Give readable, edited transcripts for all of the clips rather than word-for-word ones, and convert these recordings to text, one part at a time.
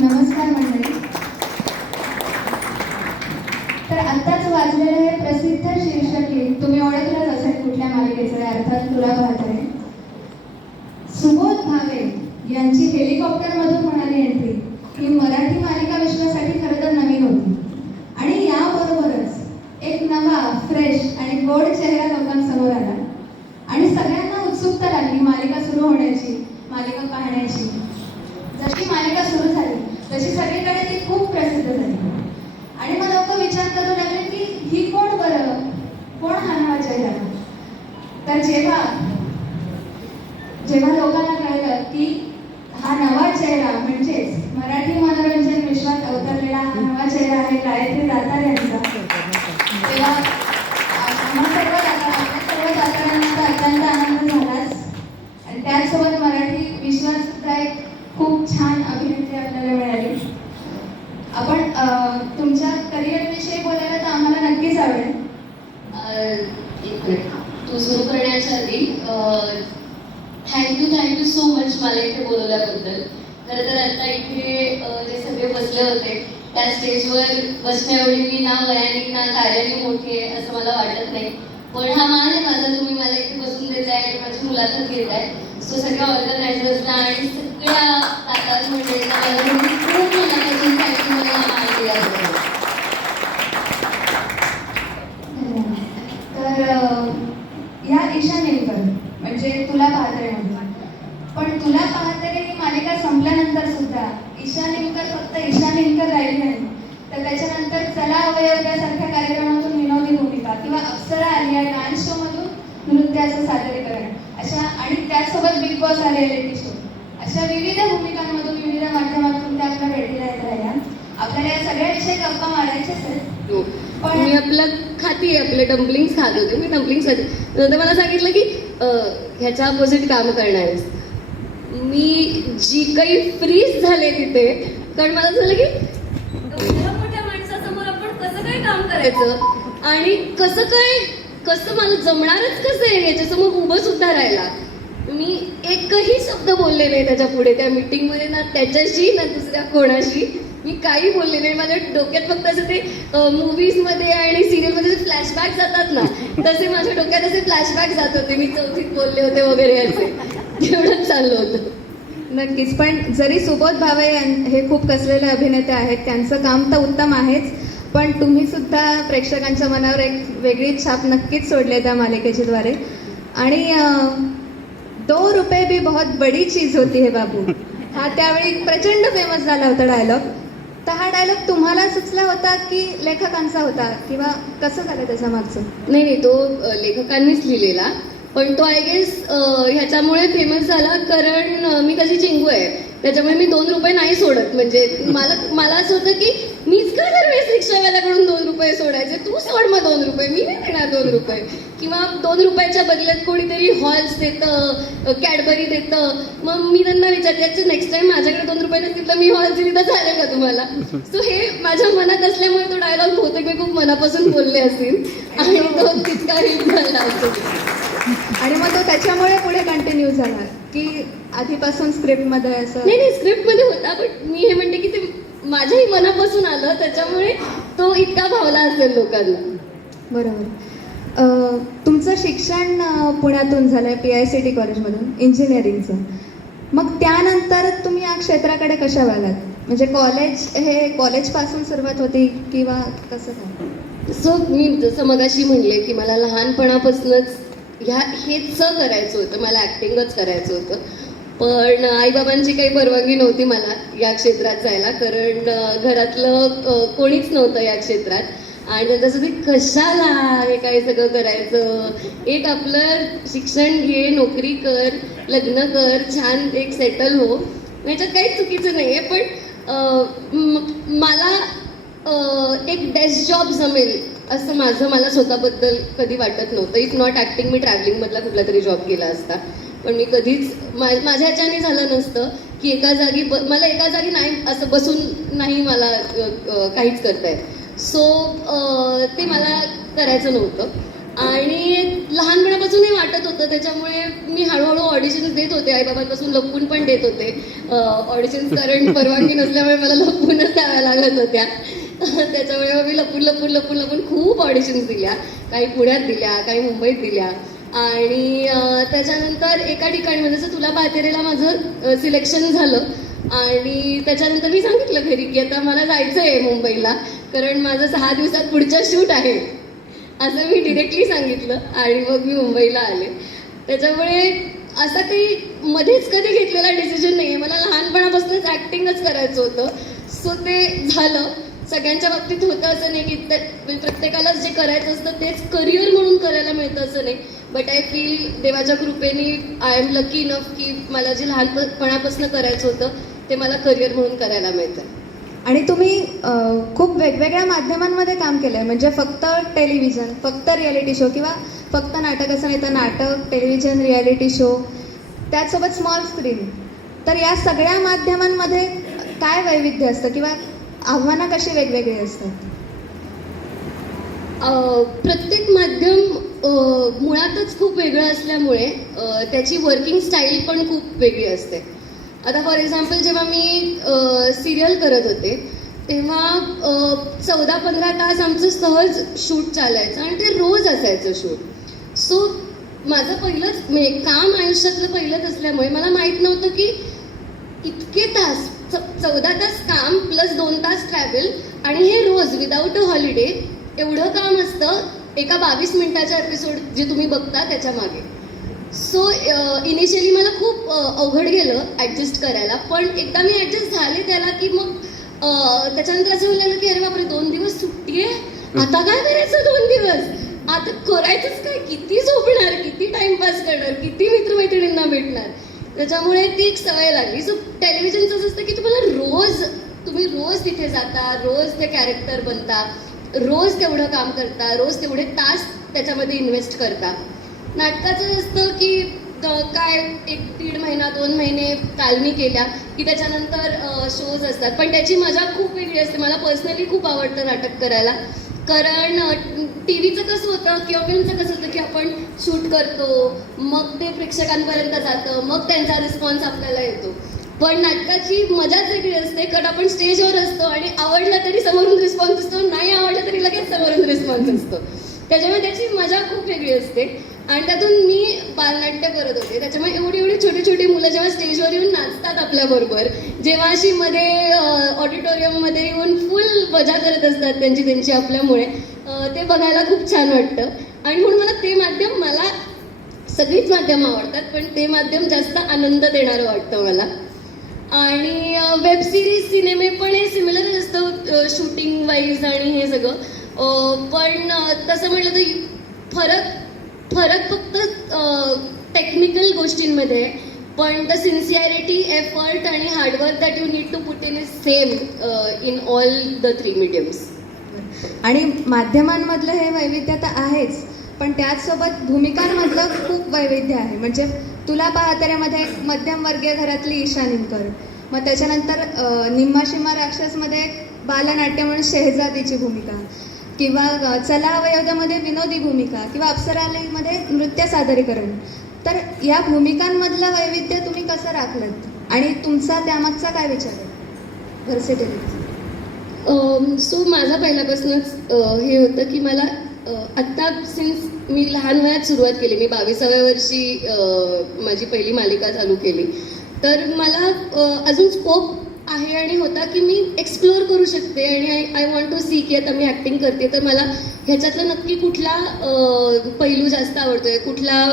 नमस्कार मंडळी. तर आत्ताच वाजलेलं हे प्रसिद्ध शीर्षक गीत तुम्ही ओळखलंच असेल कुठल्या मालिकेचं, अर्थात तुला पाहते. सुबोध भावे यांची हेलिकॉप्टरमधून होणारी एंट्री ही मराठी मालिका विश्वासाठी खरं तर नवीन होती आणि याबरोबरच एक नवा, फ्रेश आणि गोड चेहरा लोकांसमोर आला आणि सगळ्यांना उत्सुकता लागली मालिका सुरू होण्याची, मालिका पाहण्याची. जशी मालिका सुरू झाली तशी सगळीकडे ती खूप प्रसिद्ध झाली आणि मग लोक विचार करू लागले की ही कोण बरं, कोण हा नवा चेहरा. तर जेव्हा लोकांना कळलं की हा नवा चेहरा म्हणजेच मराठी मनोरंजन विश्वात अवतरलेला हा नवा चेहरा आहे गायत्री दातार यांचा, तेव्हा आम्हा सर्व दातारांना तर अत्यंत आनंद झालाच आणि त्याचसोबत मराठी विश्वात सुद्धा एक खूप छान अभिनेत्री आपल्याला मिळाली. आपण तुमच्या करिअर विषयी बोलायला तर आम्हाला नक्कीच आवडेल. एक मिनिट, तू सुरू करण्याच्या आधी थँक्यू सो मच मला इथे बोलवल्याबद्दल. खरं तर आता इथे जे सगळे बसले होते त्या स्टेजवर बसण्या एवढी मी ना वयाने ना कार्याने मोठी आहे असं मला वाटत नाही, पण हा मान आहे माझा, तुम्ही मला इथे बसून देताय आणि माझी मुलाखत घेताय. सो सगळ्या ऑर्गनायझर्सना आणि सगळ्या दातार मंडळींना मला खूप मनापासून थँक्यू मला मान दिल्याबद्दल. तर या ईशा नेमकर म्हणजे तुला पाहते म्हणतात, पण तुला पाहते ही मालिका संपल्यानंतर सुद्धा ईशा नेमकर फक्त ईशा नेमकर राहिली नाही, तर त्याच्यानंतर चला अवयव यासारख्या कार्यक्रमातून विनोदी भूमिका किंवा अप्सरा आलिया डान्स शो मधून नृत्याचं सादरीकरण अशा आणि त्याचसोबत बिग बॉस आले रियालिटी शो अशा विविध भूमिकांमधून विविध माध्यमातून त्या आपल्या भेटीला येत राहिल्या. आपल्याला या सगळ्याविषयी गप्पा मारायच्याच आहेत. पण मी आपलं आपले डम्पलिंग्स खात होते, मी डम्पलिंग्स खाते. नंतर मला सांगितलं की ह्याच्या अपोजिट काम करणार आहेस. मी जी काही फ्रीज झाले तिथे, कारण मला झालं की एवढ्या मोठ्या माणसासमोर आपण कसं काय काम करायचं आणि कसं मला जमणारच कसं आहे याच्यासमोर उभं सुद्धा राहायला. मी एकही शब्द बोलले नाही त्याच्या पुढे त्या मीटिंग मध्ये, ना त्याच्याशी ना दुसऱ्या कोणाशी मी काही बोलले नाही. माझ्या डोक्यात फक्त असं ते मूवीज मध्ये आणि सिरियल मध्ये जे फ्लॅशबॅक जातात ना, तसे माझ्या डोक्यात असे फ्लॅशबॅक जात होते. मी चौथीत बोलले होते वगैरे असे, एवढंच चाललं होतं. नक्कीच. पण जरी सुबोध भावे हे खूप कसलेले अभिनेते आहेत, त्यांचं काम तर उत्तम आहेच, पण तुम्ही सुद्धा प्रेक्षकांच्या मनावर एक वेगळी छाप नक्कीच सोडली त्या मालिकेच्या द्वारे. आणि 2 रुपये भी बहुत बडी चीज होती है बाबू हा त्यावेळी प्रचंड फेमस झाला होता डायलॉग. तर हा डायलॉग तुम्हाला सुचला होता की लेखकांचा होता, किंवा कसं झालं त्याच्या मागचं? नाही, तो लेखकांनीच लिहिलेला, पण तो आय गेस ह्याच्यामुळे फेमस झाला कारण मी तशी चिंगू आहे, त्याच्यामुळे मी 2 रुपये नाही सोडत. म्हणजे मला असं होतं की मीच का दरवेळेस रिक्षावाल्याकडून 2 रुपये सोडायचे, तू सोड मग 2 रुपये, मी नाही देणार 2 रुपये. किंवा 2 रुपयाच्या बदल्यात कोणीतरी हॉल्स देतं, कॅडबरी देतं, मग मी त्यांना विचारते नेक्स्ट टाइम माझ्याकडे 2 रुपये नसतील तर मी हॉल्स दिली तर चालेल का तुम्हाला. सो हे माझ्या मनात असल्यामुळे तो डायलॉग बहुतेक मी खूप मनापासून बोलले असतील आणि तो तितका हिट झाला असेल. आणि मग तो त्याच्यामुळे पुढे कंटिन्यू झाला की आधीपासून स्क्रिप्टमध्ये असं? नाही, स्क्रिप्टमध्ये होता, पण मी हे म्हणते की ते माझ्याही मनापासून आलं, त्याच्यामुळे तो इतका भावला असेल लोकांना. बरोबर. तुमचं शिक्षण पुण्यातून झालंय PICT कॉलेजमधून इंजिनिअरिंगचं. मग त्यानंतर तुम्ही या क्षेत्राकडे कशा वळलात? म्हणजे कॉलेजपासून सुरुवात होती किंवा कसं काय? सो मी जसं मगाशी म्हणले की मला लहानपणापासूनच हेच करायचं होतं, मला ॲक्टिंगच करायचं होतं. पण आईबाबांची काही परवानगी नव्हती मला या क्षेत्रात जायला, कारण घरातलं कोणीच नव्हतं या क्षेत्रात आणि तसं ते कशाला हे काय सगळं करायचं, एक आपलं शिक्षण घे, नोकरी कर, लग्न कर, छान एक सेटल हो, याच्यात काहीच चुकीचं नाही आहे. पण मला एक डेस्क जॉब जमेल असं मला स्वतःबद्दल कधी वाटत नव्हतं. इफ नॉट ॲक्टिंग, मी ट्रॅव्हलिंगमधला कुठला तरी जॉब केला असता, पण मी कधीच माझ्या ह्याच्याने झालं नसतं की एका जागी नाही असं बसून नाही मला काहीच करता येत. सो ते मला करायचं नव्हतं आणि लहानपणापासूनही वाटत होतं, त्याच्यामुळे मी हळूहळू ऑडिशन्स देत होते. आईबाबांपासून लपवून पण देत होते ऑडिशन्स, कारण परवानगी नसल्यामुळे मला लपवूनच द्याव्या लागत होत्या. त्याच्यामुळे मग मी लपून खूप ऑडिशन्स दिल्या. काही पुण्यात दिल्या, काही मुंबईत दिल्या. आणि त्याच्यानंतर एका ठिकाणी म्हणजे जसं तुला पातेरेला माझं सिलेक्शन झालं आणि त्याच्यानंतर मी सांगितलं घरी की आता मला जायचं आहे मुंबईला, कारण माझं 6 दिवसात पुढचं शूट आहे, असं मी डिरेक्टली सांगितलं. आणि मग मी मुंबईला आले. त्याच्यामुळे असं काही मध्येच कधी घेतलेला डिसिजन नाही आहे. मला लहानपणापासूनच ॲक्टिंगच करायचं होतं. सो ते झालं. सगळ्यांच्या बाबतीत होतं असं नाही की प्रत्येकालाच जे करायचं असतं तेच करिअर म्हणून करायला मिळतं असं नाही. बट आय फील देवाच्या कृपेने आय एम लकी इनफ की मला जे लहानपणापासून करायचं होतं ते मला करिअर म्हणून करायला मिळतं. आणि तुम्ही खूप वेगवेगळ्या माध्यमांमध्ये काम केलंय, म्हणजे फक्त टेलिव्हिजन, फक्त रियालिटी शो किंवा फक्त नाटक असं नाही, तर नाटक, टेलिव्हिजन, रियालिटी शो, त्याचसोबत स्मॉल स्क्रीन. तर या सगळ्या माध्यमांमध्ये काय वैविध्य असतं किंवा आव्हानं कशी वेगवेगळी असतात? प्रत्येक माध्यम मुळातच खूप वेगळं असल्यामुळे त्याची वर्किंग स्टाईल पण खूप वेगळी असते. आता फॉर एक्झाम्पल जेव्हा मी सिरियल करत होते तेव्हा 14-15 तास आमचं सहज शूट चालायचं आणि ते रोज असायचं शूट. सो माझं पहिलंच म्हणजे काम आयुष्यातलं पहिलंच असल्यामुळे मला माहीत नव्हतं की इतके तास 14 तास काम प्लस 2 तास ट्रॅव्हल आणि हे रोज विदाऊट अ हॉलिडे एवढं काम असतं एका 22 मिनिटाच्या एपिसोड जे तुम्ही बघता त्याच्या मागे. सो इनिशियली मला खूप अवघड गेलं ॲडजस्ट करायला, पण एकदा मी ॲडजस्ट झाले त्याला की मग त्याच्यानंतर असं झालं की अरे बापरे 2 दिवस सुट्टी आहे, आता काय करायचं 2 दिवस, आता करायचंच काय, किती झोपणार, किती टाइमपास करणार, किती मित्रमैत्रिणींना भेटणार. त्याच्यामुळे ती एक सवय लागली. सो टेलिव्हिजनचं असं असतं की तुम्ही रोज तिथे जाता, रोज ते कॅरेक्टर बनता, रोज तेवढं काम करता, रोज तेवढे तास त्याच्यामध्ये इन्व्हेस्ट करता. नाटकाचं असतं की काय 1-1.5 महिना 2 महिने तालमी केल्या की त्याच्यानंतर शोज असतात, पण त्याची मजा खूप वेगळी असते. मला पर्सनली खूप आवडतं नाटक करायला, कारण टी व्हीचं कसं होतं किंवा फिल्मचं कसं होतं की आपण शूट करतो, मग ते प्रेक्षकांपर्यंत जातं, मग त्यांचा रिस्पॉन्स आपल्याला येतो. पण नाटकाची मजाच वेगळी असते, कारण आपण स्टेजवर असतो आणि आवडलं तरी समोरून रिस्पॉन्स असतो, नाही आवडलं तरी लगेच समोरून रिस्पॉन्स असतो. त्याच्यामुळे त्याची मजा खूप वेगळी असते. आणि त्यातून मी बालनाट्य करत होते, त्याच्यामुळे एवढी छोटी छोटी मुलं जेव्हा स्टेजवर येऊन नाचतात आपल्याबरोबर, जेव्हा अशी मध्ये ऑडिटोरियममध्ये येऊन फुल मजा करत असतात त्यांची आपल्यामुळे, ते बघायला खूप छान वाटतं. आणि म्हणून मला सगळीच माध्यमं आवडतात, पण ते माध्यम जास्त आनंद देणारं वाटतं मला. आणि वेब सिरीज, सिनेमे पण हे सिमिलरच असतं शूटिंग वाईज आणि हे सगळं. पण तसं म्हटलं तर फरक फक्त टेक्निकल गोष्टींमध्ये, पण द सिन्सिअरिटी, एफर्ट आणि hard work that you need to put in is same in all the 3 mediums. आणि माध्यमांमधलं हे वैविध्य तर आहेच, पण त्याचसोबत भूमिकांमधलं खूप वैविध्य आहे. म्हणजे तुला पाहतेऱ्यामध्ये एक मध्यमवर्गीय घरातली ईशा निमकर, मग त्याच्यानंतर निम्मा शिम्मा राक्षसमध्ये बालनाट्य म्हणून शेहजादीची भूमिका, किंवा चला अवयवमध्ये विनोदी भूमिका, किंवा अप्सरामध्ये नृत्य सादरीकरण. तर या भूमिकांमधलं वैविध्य तुम्ही कसं राखलं आणि तुमचा त्यामागचा काय विचार आहे व्हर्सेटिलिटी? सो माझा पहिल्यापासूनच हे होतं की मला आत्ता सिन्स मी लहान वयात सुरुवात केली, मी 22व्या वर्षी माझी पहिली मालिका चालू केली, तर मला अजून स्कोप आहे आणि होता की मी एक्सप्लोअर करू शकते. आणि आय वॉन्ट टू सी की आता मी ॲक्टिंग करते तर मला ह्याच्यातलं नक्की कुठला पैलू जास्त आवडतोय, कुठला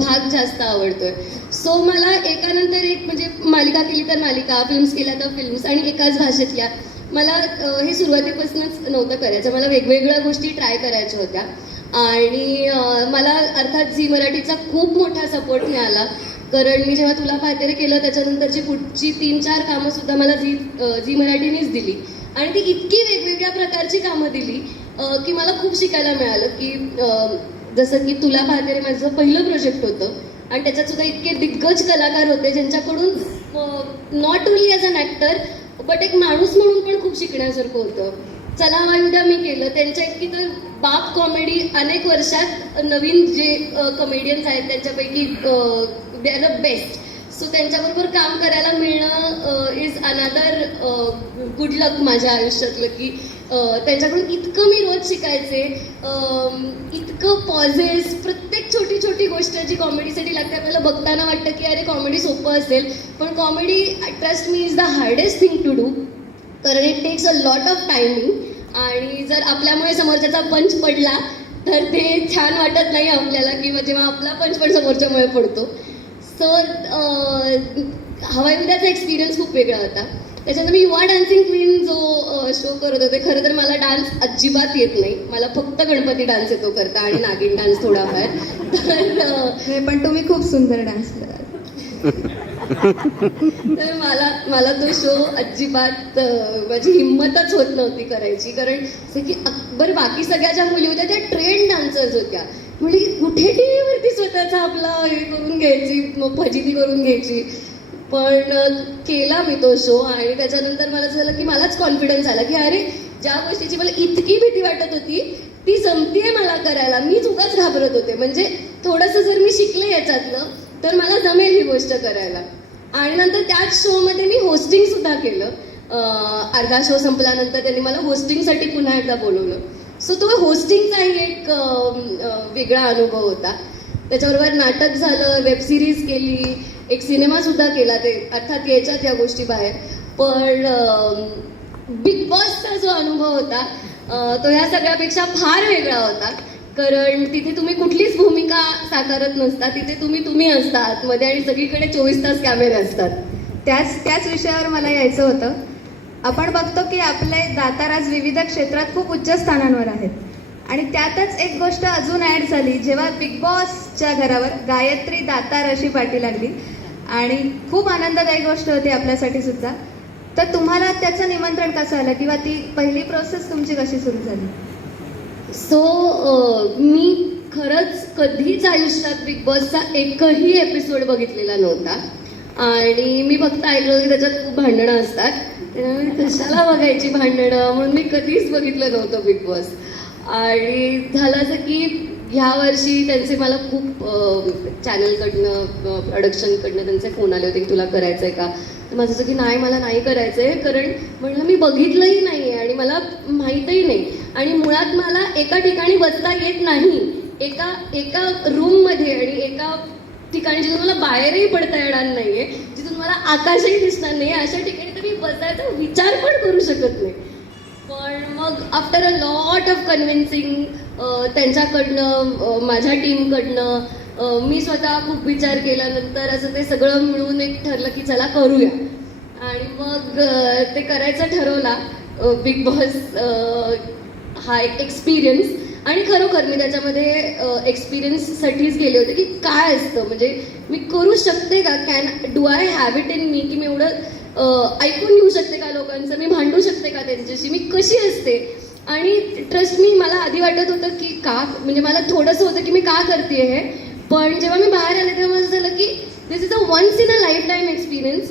भाग जास्त आवडतोय. सो मला एकानंतर एक म्हणजे मालिका केली तर मालिका, फिल्म्स केल्या तर फिल्म्स, आणि एकाच भाषेतल्या. मला हे सुरुवातीपासूनच नव्हतं करायचं, मला वेगवेगळ्या गोष्टी ट्राय करायच्या होत्या. आणि मला अर्थात झी मराठीचा खूप मोठा सपोर्ट मिळाला, कारण मी जेव्हा तुला पातेरे केलं त्याच्यानंतरची पुढची 3-4 कामं सुद्धा मला झी मराठीनेच दिली. आणि ती इतकी वेगवेगळ्या प्रकारची कामं दिली की मला खूप शिकायला मिळालं. की जसं की तुला पातेरे माझं पहिलं प्रोजेक्ट होतं आणि त्याच्यात सुद्धा इतके दिग्गज कलाकार होते ज्यांच्याकडून not only as an actor but एक माणूस म्हणून पण खूप शिकण्यासारखं होतं. चला हवा उद्या मी केलं, त्यांच्या इतकी तर बाप कॉमेडी अनेक वर्षात नवीन जे कॉमेडियन्स आहेत त्यांच्यापैकी they are the best. So त्यांच्याबरोबर काम करायला मिळणं इज अनदर गुड लक माझ्या आयुष्यातलं, की त्यांच्याकडून इतकं मी रोज शिकायचे, इतकं पॉझेस, प्रत्येक छोटी छोटी गोष्ट जी कॉमेडीसाठी लागते. आपल्याला बघताना वाटतं की अरे कॉमेडी सोपं असेल, पण comedy trust me is the hardest thing to do, कारण it takes a lot of timing. आणि जर आपल्यामुळे समोरच्याचा पंच पडला तर ते छान वाटत नाही आपल्याला, किंवा जेव्हा आपला पंच पण समोरच्यामुळे पडतो. सो हवाई उद्याचा एक्सपिरियन्स खूप वेगळा होता. त्याच्यानंतर मी युवा डान्सिंग क्वीन जो शो करत होते, खरं तर मला डान्स अजिबात येत नाही, मला फक्त गणपती डान्स येतो करता आणि नागिन डान्स थोडाफार. तर पण तुम्ही खूप सुंदर डान्स कराल. तर मला तो शो अजिबात माझी हिंमतच होत नव्हती करायची, कारण असं की बरं बाकी सगळ्या ज्या मुली होत्या त्या ट्रेंड डान्सर्स होत्या, म्हणजे कुठे टी व्हीवरती स्वतःचा आपला हे करून घ्यायची, फजिती करून घ्यायची. पण केला मी तो शो आणि त्याच्यानंतर मला असं झालं की मलाच कॉन्फिडन्स आला की अरे ज्या गोष्टीची मला इतकी भीती वाटत होती ती जमतीये मला करायला, मी उगाच घाबरत होते. म्हणजे थोडंसं जर मी शिकले याच्यातलं तर मला जमेल ही गोष्ट करायला. आणि नंतर त्याच शोमध्ये मी होस्टिंग सुद्धा केलं. अर्धा शो संपल्यानंतर त्यांनी मला होस्टिंगसाठी पुन्हा एकदा बोलवलं. सो तो होस्टिंगचाही एक वेगळा अनुभव होता. त्याच्याबरोबर नाटक झालं, वेब सिरीज केली, एक सिनेमा सुद्धा केला, ते अर्थात याच्यात या गोष्टी बाहेर. पण बिग बॉसचा जो अनुभव होता तो ह्या सगळ्यापेक्षा फार वेगळा होता, कारण तिथे तुम्ही कुठलीच भूमिका साकारत नसता, तिथे तुम्ही असता आतमध्ये आणि सगळीकडे 24 तास कॅमेरे असतात. त्याच विषयावर मला यायचं होतं. आपण बघतो की आपले दातार आज विविध क्षेत्रात खूप उच्च स्थानांवर आहेत, आणि त्यातच एक गोष्ट अजून ऍड झाली जेव्हा बिग बॉसच्या घरावर गायत्री दातार अशी पाठी लागली, आणि खूप आनंददायी गोष्ट होती आपल्यासाठी सुद्धा. तर तुम्हाला त्याचं निमंत्रण कसं आलं, किंवा ती पहिली प्रोसेस तुमची कशी सुरू झाली? सो मी खरंच कधीच आयुष्यात बिग बॉसचा एकही एपिसोड बघितलेला नव्हता, आणि मी फक्त ऐकलं की त्याच्यात खूप भांडणं असतात, त्यामुळे कशाला बघायची भांडणं, म्हणून मी कधीच बघितलं नव्हतं बिग बॉस. आणि झालं असं की ह्या वर्षी त्यांचे मला खूप चॅनलकडनं प्रोडक्शनकडनं त्यांचे फोन आले होते की तुला करायचं आहे का. तर माझं असं की नाही, मला नाही करायचं आहे, कारण म्हणलं मी बघितलंही नाही आहे आणि मला माहीतही नाही, आणि मुळात मला एका ठिकाणी बसता येत नाही, एका रूममध्ये आणि एका ठिकाणी जिथून मला बाहेरही पडता येणार नाहीये, जिथून मला आकाशही दिसणार नाही, अशा ठिकाणी तर मी बसायचा विचार पण करू शकत नाही. पण मग after a lot of convincing त्यांच्याकडनं, माझ्या टीमकडनं, मी स्वतः खूप विचार केल्यानंतर असं ते सगळं मिळून एक ठरलं की चला करूया. आणि मग ते करायचं ठरवला बिग बॉस हा एक एक्सपिरियन्स. आणि खरोखर मी त्याच्यामध्ये एक्सपिरियन्ससाठीच गेले होते की काय असतं, म्हणजे मी करू शकते का, do I have it in me, की मी एवढं ऐकून घेऊ शकते का लोकांचं, मी भांडू शकते का त्यांच्याशी, मी कशी असते. आणि ट्रस्ट मी, मला आधी वाटत होतं की का, म्हणजे मला थोडंसं होतं की मी का करते हे, पण जेव्हा मी बाहेर आले तेव्हा माझं झालं की this is a once in a life time experience.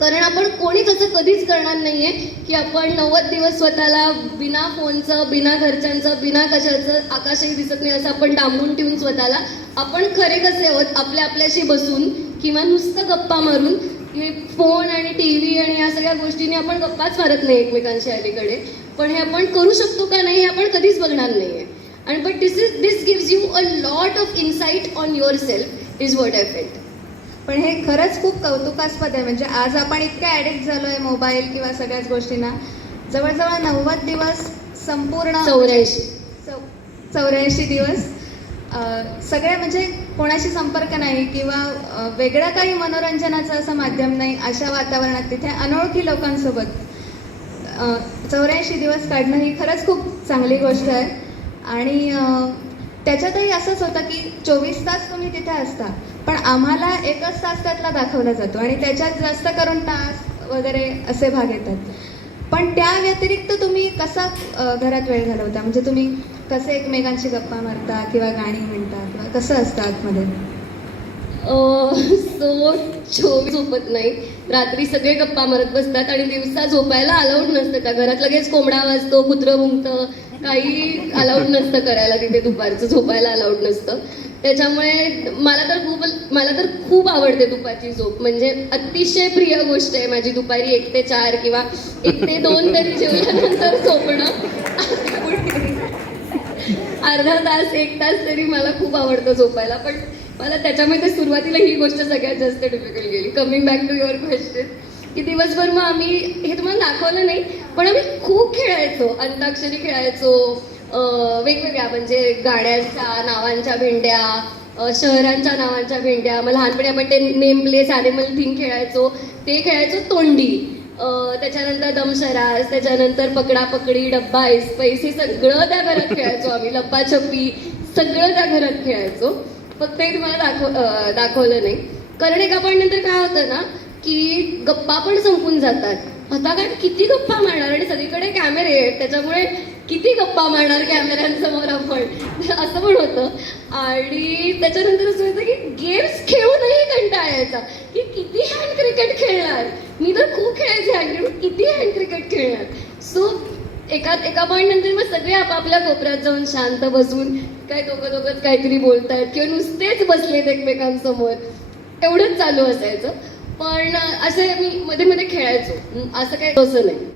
कारण आपण कोणीच असं कधीच करणार नाहीये की आपण 90 दिवस स्वतःला बिना फोनचं, बिना घरच्यांचं, बिना कशाचं, आकाशही दिसत नाही असं आपण डांबून ठेवून स्वतःला आपण खरे कसे आहोत आपल्याशी बसून किंवा नुसतं गप्पा मारून, की फोन आणि TV आणि या सगळ्या गोष्टींनी आपण गप्पाच मारत नाही एकमेकांशी अलीकडे, पण हे आपण करू शकतो का नाही हे आपण कधीच बघणार नाहीये. आणि but this gives you a lot of insight on your self is what I felt. पण हे खरंच खूप कौतुकास्पद आहे. म्हणजे आज आपण इतक्या ॲडिक्ट झालो आहे मोबाईल किंवा सगळ्याच गोष्टींना. जवळजवळ 90 दिवस संपूर्ण 84 दिवस सगळ्या, म्हणजे कोणाशी संपर्क नाही किंवा वेगळं काही मनोरंजनाचं असं माध्यम नाही, अशा वातावरणात तिथे अनोळखी लोकांसोबत 84 दिवस काढणं ही खरंच खूप चांगली गोष्ट आहे. आणि त्याच्यातही असंच होतं की 24 तास तुम्ही तिथे असता, पण आम्हाला 1च तास त्यातला दाखवला जातो आणि त्याच्यात जास्त करून टास्क वगैरे असे भाग येतात. पण त्या व्यतिरिक्त तुम्ही कसा घरात वेळ घालवता, म्हणजे तुम्ही कसे एकमेकांशी गप्पा मारता किंवा गाणी म्हणता किंवा कसं असतं आतमध्ये? सो 24 झोपत नाही, रात्री सगळे गप्पा मारत बसतात आणि दिवसा झोपायला अलाउड नसतं का घरात, लगेच कोंबडा वाजतो, कुत्रं भुंकतं, काही अलाउड नसतं करायला तिथे, दुपारचं झोपायला अलाउड नसतं. त्याच्यामुळे मला तर खूप आवडते दुपारची झोप. म्हणजे अतिशय प्रिय गोष्ट आहे माझी दुपारी 1 ते 4 किंवा 1 ते 2 तरी जेवल्यानंतर झोपणं. अर्धा तास 1 तास तरी मला खूप आवडतं झोपायला. पण मला त्याच्यामध्ये सुरुवातीला ही गोष्ट सगळ्यात जास्त डिफिकल्ट गेली. Coming back to your question, की दिवसभर मग आम्ही, हे तुम्हाला दाखवलं नाही, पण आम्ही खूप खेळायचो, अंताक्षरी खेळायचो, वेगवेगळ्या म्हणजे गाड्यांच्या नावांच्या भेंड्या, शहरांच्या नावांच्या भेंड्या. मग लहानपणी आपण ते नेम प्लेस ॲनिमल थिंग खेळायचो, ते खेळायचो तोंडी. त्याच्यानंतर दमशरास, त्याच्यानंतर पकडापकडी, डब्बा ऐसपैस, हे सगळं त्या घरात खेळायचो आम्ही. लप्पाछप्पी सगळं त्या घरात खेळायचो. फक्त हे तुम्हाला दाखवलं नाही, कारण एका पॉईंट नंतर काय होतं ना, की गप्पा पण संपून जातात. आता काय किती गप्पा मारणार, आणि सगळीकडे कॅमेरे आहेत, त्याच्यामुळे किती गप्पा मारणार कॅमेऱ्यांसमोर आपण, असं पण होतं. आणि त्याच्यानंतर असं होतं की गेम्स खेळूनही कंटाळा यायचा, की किती हँड क्रिकेट खेळणार. मी तर खूप खेळायचे हँड क्रिकेट, किती हँड क्रिकेट खेळणार. सो एका पॉईंट नंतर मग सगळे आपापल्या कोपऱ्यात जाऊन शांत बसून काय दोघंच काहीतरी बोलतायत किंवा नुसतेच बसलेत एकमेकांसमोर, एवढंच चालू असायचं. पण असं मी मध्ये मध्ये खेळायचो, असं काही तसं नाही.